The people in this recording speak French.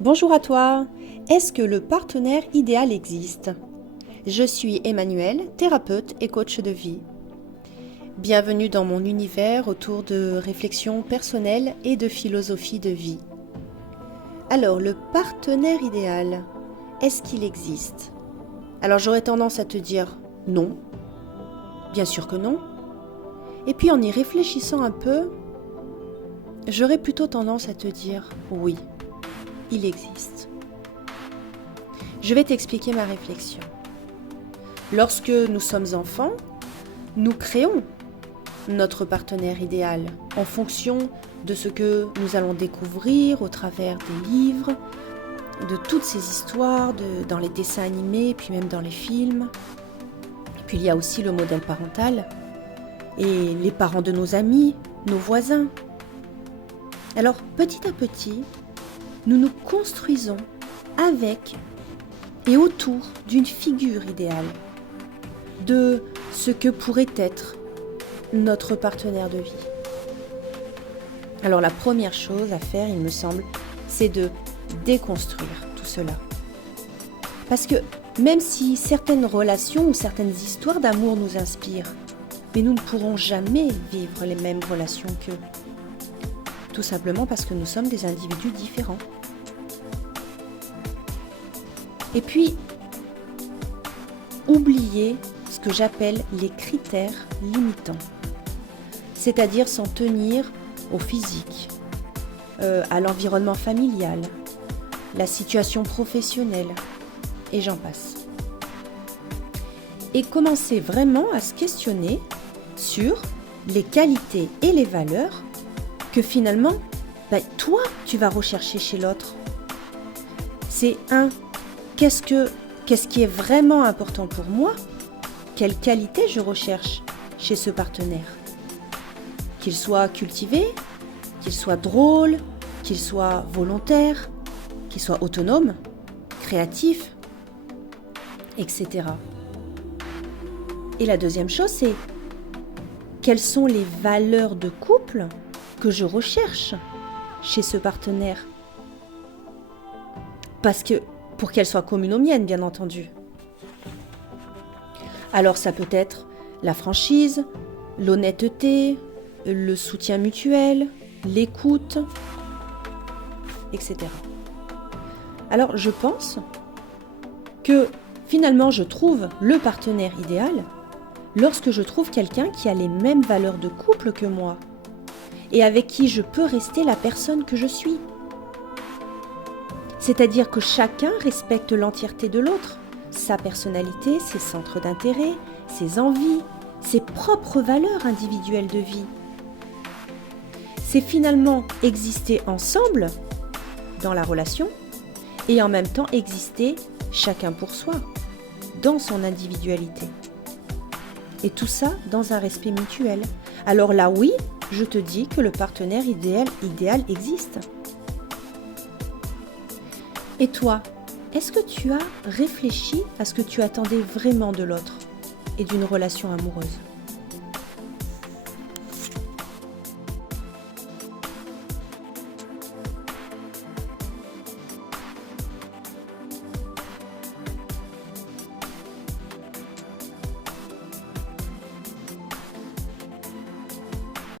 Bonjour à toi. Est-ce que le partenaire idéal existe? Je suis Emmanuelle, thérapeute et coach de vie. Bienvenue dans mon univers autour de réflexions personnelles et de philosophie de vie. Alors, le partenaire idéal, est-ce qu'il existe? Alors j'aurais tendance à te dire non. Bien sûr que non. Et puis en y réfléchissant un peu, j'aurais plutôt tendance à te dire oui, il existe. Je vais t'expliquer ma réflexion. Lorsque nous sommes enfants, nous créons notre partenaire idéal en fonction de ce que nous allons découvrir au travers des livres, de toutes ces histoires, dans les dessins animés, puis même dans les films. Et puis il y a aussi le modèle parental et les parents de nos amis, nos voisins. Alors petit à petit, nous nous construisons avec et autour d'une figure idéale, de ce que pourrait être notre partenaire de vie. Alors la première chose à faire, il me semble, c'est de déconstruire tout cela. Parce que même si certaines relations ou certaines histoires d'amour nous inspirent, mais nous ne pourrons jamais vivre les mêmes relations qu'eux. Tout simplement parce que nous sommes des individus différents. Et puis, oublier ce que j'appelle les critères limitants. C'est-à-dire s'en tenir au physique, à l'environnement familial, la situation professionnelle, et j'en passe. Et commencer vraiment à se questionner sur les qualités et les valeurs que finalement, toi, tu vas rechercher chez l'autre. C'est qu'est-ce qui est vraiment important pour moi? Quelle qualité je recherche chez ce partenaire? Qu'il soit cultivé, qu'il soit drôle, qu'il soit volontaire, qu'il soit autonome, créatif, etc. Et la deuxième chose, c'est quelles sont les valeurs de couple que je recherche chez ce partenaire? Parce que pour qu'elles soient communes aux miennes, bien entendu. Alors ça peut être la franchise, l'honnêteté, le soutien mutuel, l'écoute, etc. Alors je pense que finalement je trouve le partenaire idéal lorsque je trouve quelqu'un qui a les mêmes valeurs de couple que moi et avec qui je peux rester la personne que je suis. C'est-à-dire que chacun respecte l'entièreté de l'autre, sa personnalité, ses centres d'intérêt, ses envies, ses propres valeurs individuelles de vie. C'est finalement exister ensemble dans la relation et en même temps exister chacun pour soi, dans son individualité. Et tout ça dans un respect mutuel. Alors là, oui, je te dis que le partenaire idéal existe. Et toi, est-ce que tu as réfléchi à ce que tu attendais vraiment de l'autre et d'une relation amoureuse ?